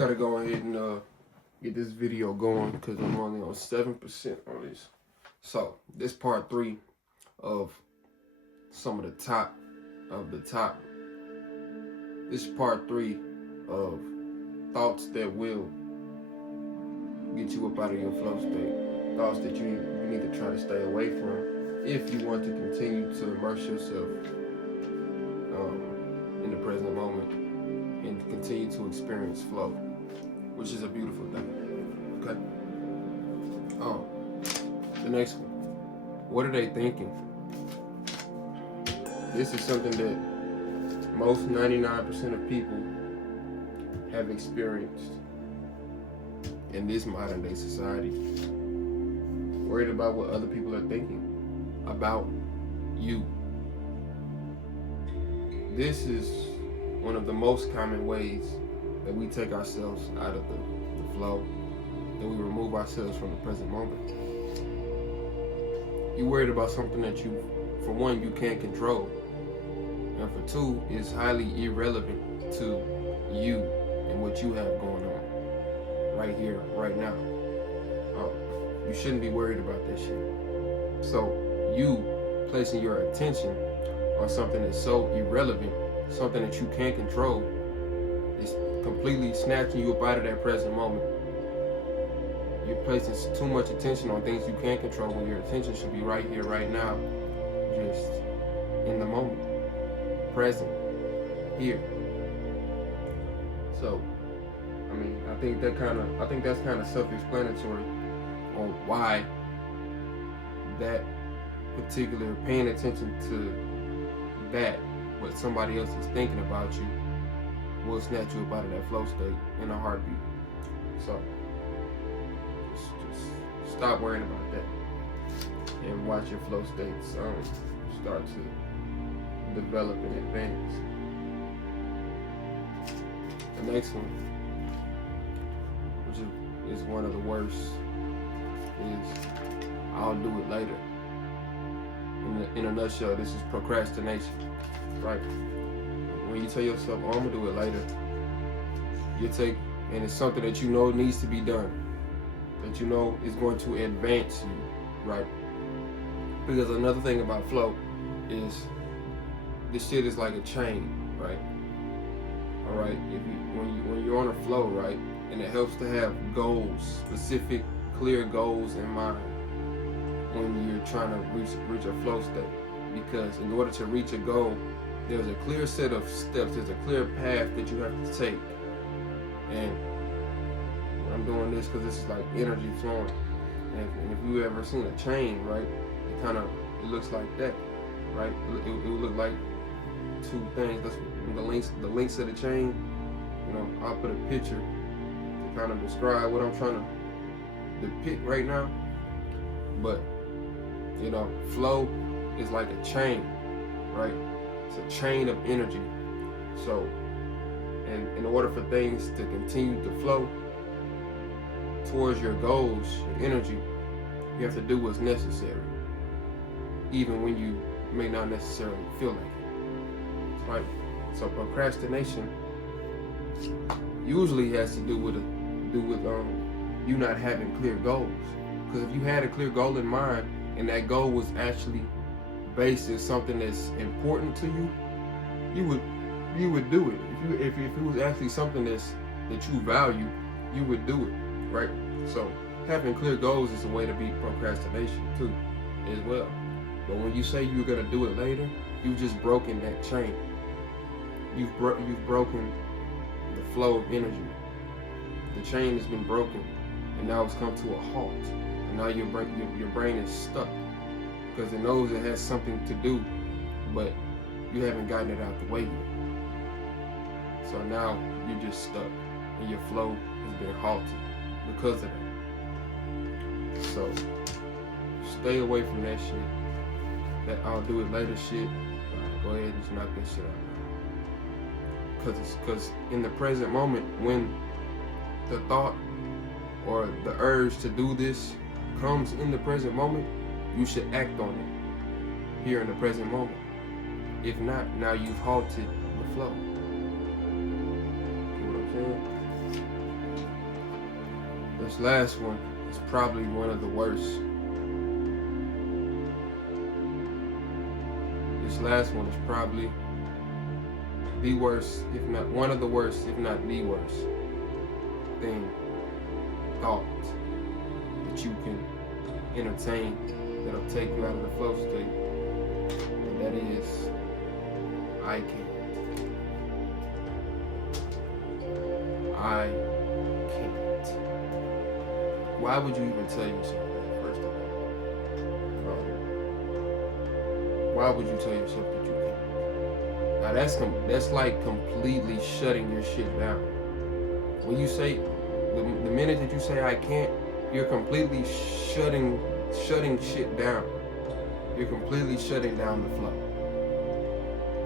gotta go ahead and get this video going because I'm only on 7% on this. So this part 3 of some of the top of the top. This is part 3 of thoughts that will get you up out of your flow state. Thoughts that you need to try to stay away from if you want to continue to immerse yourself in the present moment and continue to experience flow, which is a beautiful thing. Okay. The next one. What are they thinking? This is something that most 99% of people have experienced in this modern day society. Worried about what other people are thinking about you. This is one of the most common ways that we take ourselves out of the flow, that we remove ourselves from the present moment. You're worried about something that you, for one, you can't control, and for two, is highly irrelevant to you and what you have going on right here, right now. You shouldn't be worried about that shit. So you placing your attention on something that's so irrelevant, something that you can't control, is completely snatching you up out of that present moment. You're placing too much attention on things you can't control when your attention should be right here, right now, just in the moment, present, here. So, I mean, I think that's kind of self-explanatory on why that particular paying attention to that, what somebody else is thinking about you, will snatch you up out of that flow state in a heartbeat. So just stop worrying about that and watch your flow states start to develop and advance. The next one, which is one of the worst, is I'll do it later. In a nutshell, this is procrastination, right? When you tell yourself, oh, I'm gonna do it later, and it's something that you know needs to be done, that you know is going to advance you, right? Because another thing about flow is this shit is like a chain, right? All right, when you're on a flow, right, and it helps to have goals, specific, clear goals in mind when you're trying to reach a flow state. Because in order to reach a goal, there's a clear set of steps, there's a clear path that you have to take. And I'm doing this because this is like energy flowing. And if you ever seen a chain, right, it looks like that, right? It would look like two things. That's the links of the chain. You know, I'll put a picture to kind of describe what I'm trying to depict right now. But, you know, flow is like a chain, right? It's a chain of energy. So, and in order for things to continue to flow towards your goals, your energy, you have to do what's necessary, even when you may not necessarily feel like it, right? So procrastination usually has to do with you not having clear goals. Because if you had a clear goal in mind and that goal was actually based in something that's important to you, you would do it. If it was actually something that you value, you would do it, right? So having clear goals is a way to beat procrastination too, as well. But when you say you're gonna do it later, you've just broken that chain. You've broken the flow of energy. The chain has been broken, and now it's come to a halt. And now your brain is stuck because it knows it has something to do, but you haven't gotten it out the way yet. So now you're just stuck, and your flow has been halted because of that. So stay away from that shit. That I'll do it later shit. Go ahead and just knock that shit out. Because in the present moment, when the thought or the urge to do this comes in the present moment, you should act on it here in the present moment. If not, now you've halted the flow. See what I'm saying? This last one is probably one of the worst. This last one is probably the worst, if not one of the worst, if not the worst thought that you can entertain that'll take you out of the flow state. And that is, I can't. I can't. Why would you even tell yourself that, first of all? Why would you tell yourself that you can't? Now that's like completely shutting your shit down. When you say, the minute that you say I can't, you're completely shutting shit down. You're completely shutting down the flow.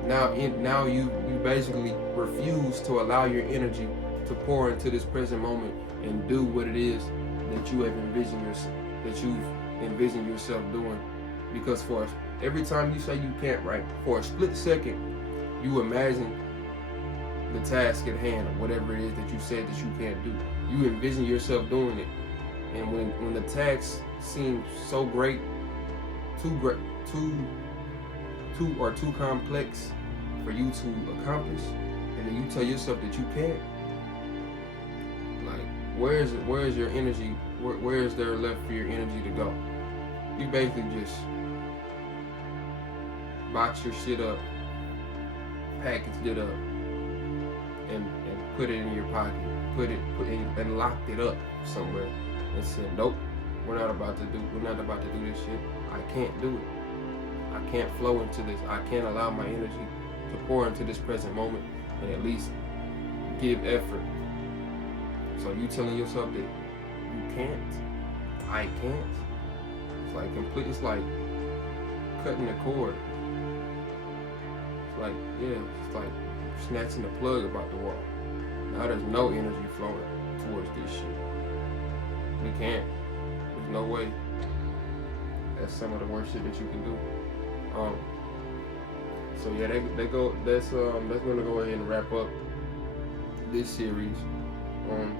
Now you basically refuse to allow your energy to pour into this present moment and do what it is that you've envisioned yourself doing. Because for every time you say you can't, right, for a split second, you imagine the task at hand or whatever it is that you said that you can't do. You envision yourself doing it. And when the task seems so great, too complex for you to accomplish, and then you tell yourself that you can't, like, where is your energy? Where is there left for your energy to go? You basically just box your shit up, packaged it up, and put it in your pocket, put it and locked it up somewhere, and said, nope, we're not about to do this shit. I can't do it. I can't flow into this. I can't allow my energy to pour into this present moment and at least give effort. So you telling yourself that you can't, I can't. It's like complete. It's like cutting the cord. It's like, yeah, it's like snatching the plug about the wall. Now there's no energy flowing towards this shit. We can't. There's no way. That's some of the worst shit that you can do. So yeah, that's gonna go ahead and wrap up this series on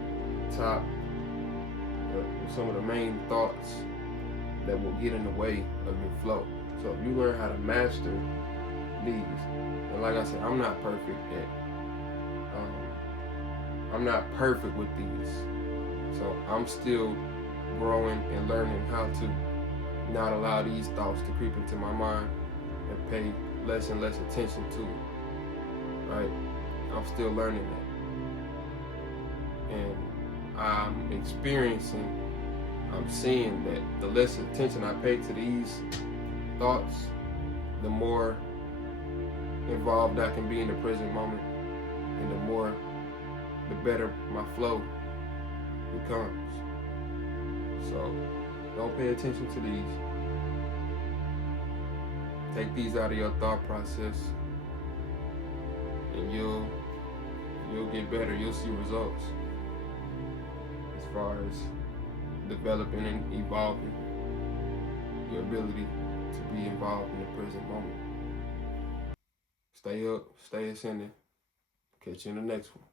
top some of the main thoughts that will get in the way of your flow. So if you learn how to master these, and like I said, I'm not perfect with these, so I'm still growing and learning how to not allow these thoughts to creep into my mind and pay less and less attention to it, right? I'm still learning that. And I'm seeing that the less attention I pay to these thoughts, the more involved I can be in the present moment, and the better my flow becomes. So don't pay attention to these. Take these out of your thought process, and you'll get better. You'll see results as far as developing and evolving your ability to be involved in the present moment. Stay up, stay ascending. Catch you in the next one.